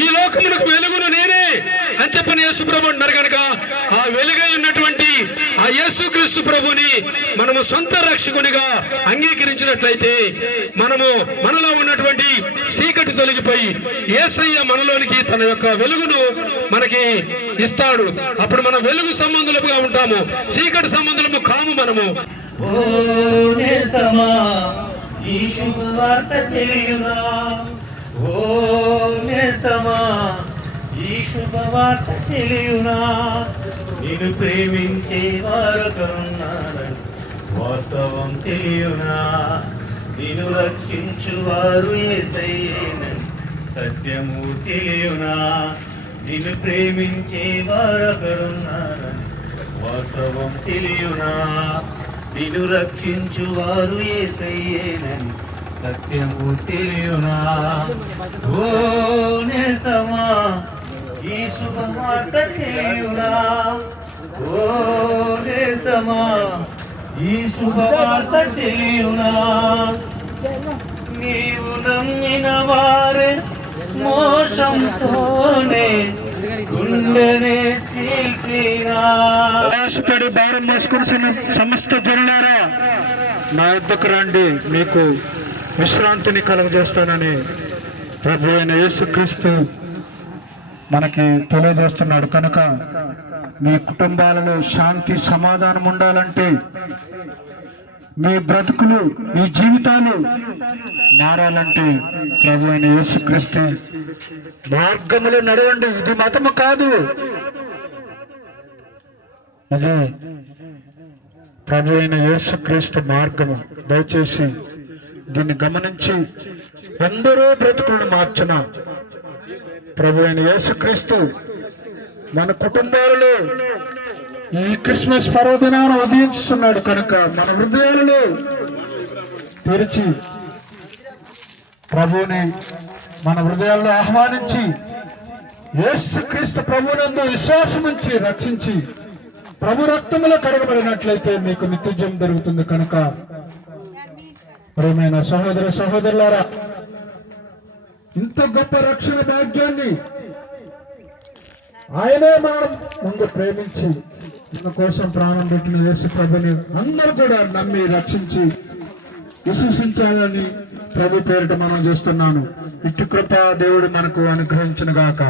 ఈ లోకములకు వెలుగును నేనే అని చెప్పని యేసు ప్రభు అన్నారు కనుక ఆ వెలుగై ఉన్నటువంటి ఆ యేసుక్రీస్తు ప్రభుని మనము సొంత రక్షకునిగా అంగీకరించినట్లయితే మనలో ఉన్నటువంటి చీకటి తొలగిపోయి యేసయ్య మనలోనికి తన యొక్క వెలుగును మనకి ఇస్తాడు. అప్పుడు మనం వెలుగు సంబంధులుగా ఉంటాము, చీకటి సంబంధులము కాము. మనము ఈ శుభవార్త తెలియునా, ఓ నేస్తమా ఈ శుభవార్త తెలియునా, నిన్ను ప్రేమించే వారొకరున్నారని వాస్తవం తెలియునా, నిన్ను రక్షించువారు యేసయ్యేనని సత్యము తెలియునా, నిన్ను ప్రేమించే వారొకరున్నారని వాస్తవం తెలియునా, నిన్ను రక్షించువారు యేసయ్యేనని సత్యము తెలియునా, ఓ నేస్తమా ఈ శుభవార్త తెలియునా, ఓ నేస్తమా ఈ శుభవార్త తెలియునా, నీవు నమ్మిన వారే మోసంతోనే గుండెనే చీల్చినా. ఆశపడి భారం మోసుకుని సమస్త జనులారా నా వద్దకు రండి, మీకు విశ్రాంతిని కలుగజేస్తానని ప్రభు అయిన యేసుక్రీస్తు మనకి తెలియజేస్తున్నాడు. కనుక మీ కుటుంబాలలో శాంతి సమాధానం ఉండాలంటే, మీ బ్రతుకులు మీ జీవితాలు మారాలంటే ప్రభు అయిన యేసుక్రీస్తు మార్గములో నడవండి. ఇది మతము కాదు, అదే ప్రభు అయిన యేసుక్రీస్తు మార్గము. దయచేసి దీన్ని గమనించి ఎందరో బ్రతుకులను మార్చిన ప్రభు అయిన యేసుక్రీస్తు మన కుటుంబాలలో ఈ క్రిస్మస్ పర్వదినాన ఉదయించుతున్నాడు. కనుక మన హృదయాలలో తెరిచి ప్రభువుని మన హృదయాల్లో ఆహ్వానించి యేసుక్రీస్తు ప్రభువునందు విశ్వాసం ఉంచి రక్షించి ప్రభు రక్తములో కడగబడినట్లయితే మీకు నిత్యజీవం దొరుకుతుంది. కనుక ప్రియమైన సహోదర సహోదరులారా, ఇంత గొప్ప రక్షణ భాగ్యాన్ని ఆయనే మనం ముందు ప్రేమించి మన కోసం ప్రాణం పెట్టిన యేసు ప్రభుని అందరూ కూడా నమ్మి రక్షించి విశ్వసించాలని ప్రభు పేరిట మనం చేస్తున్నాను. ఇటు కృప దేవుడు మనకు అనుగ్రహించును గాక.